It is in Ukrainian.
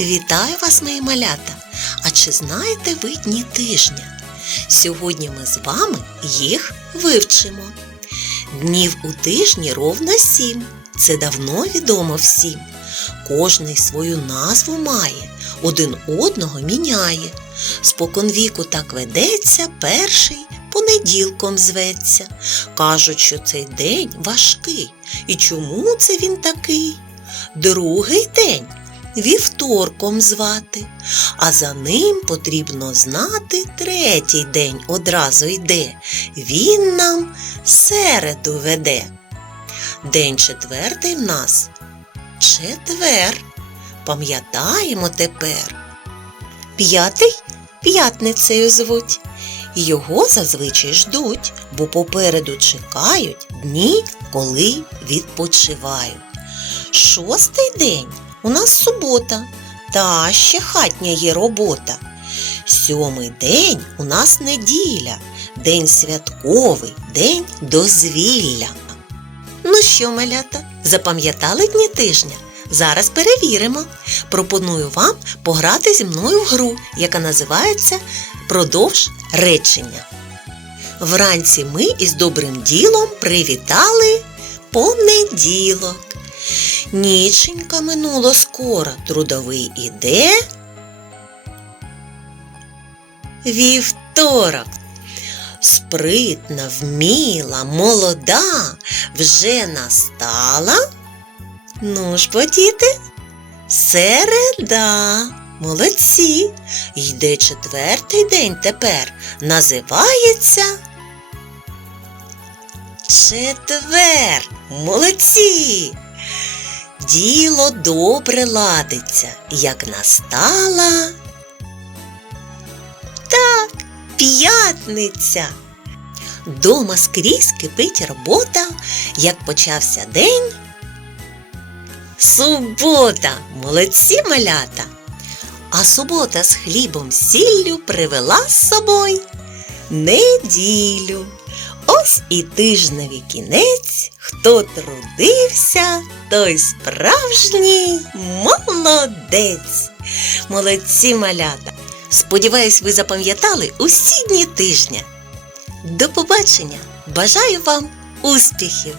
Вітаю вас, мої малята! А чи знаєте ви дні тижня? Сьогодні ми з вами їх вивчимо. Днів у тижні ровно сім. Це давно відомо всім. Кожний свою назву має, один одного міняє. Споконвіку так ведеться, перший понеділком зветься. Кажуть, що цей день важкий. І чому це він такий? Другий день вівторком звати, а за ним потрібно знати третій день одразу йде. Він нам середу веде. День четвертий в нас четвер. Пам'ятаємо тепер. П'ятий п'ятницею звуть. Його зазвичай ждуть, бо попереду чекають дні, коли відпочивають. Шостий день у нас субота, та ще хатня є робота. Сьомий день у нас неділя, день святковий, день дозвілля. Ну що, малята, запам'ятали дні тижня? Зараз перевіримо. Пропоную вам пограти зі мною в гру, яка називається Продовж речення. Вранці ми із добрим ділом привітали понеділок. Ніченька минуло скоро, трудовий іде. Вівторок. Спритна, вміла, молода, вже настала. Ну ж, бо, діти, середа. Молодці. Йде четвертий день тепер. Називається Четвер. Молодці. Діло добре ладиться, як настала. Так, п'ятниця. Дома скрізь кипить робота, як почався день. Субота, молодці малята. А субота з хлібом сіллю привела з собою неділю. Ось і тижневі кінець, хто трудився, той справжній молодець. Молодці малята. Сподіваюсь, ви запам'ятали усі дні тижня. До побачення! Бажаю вам успіхів!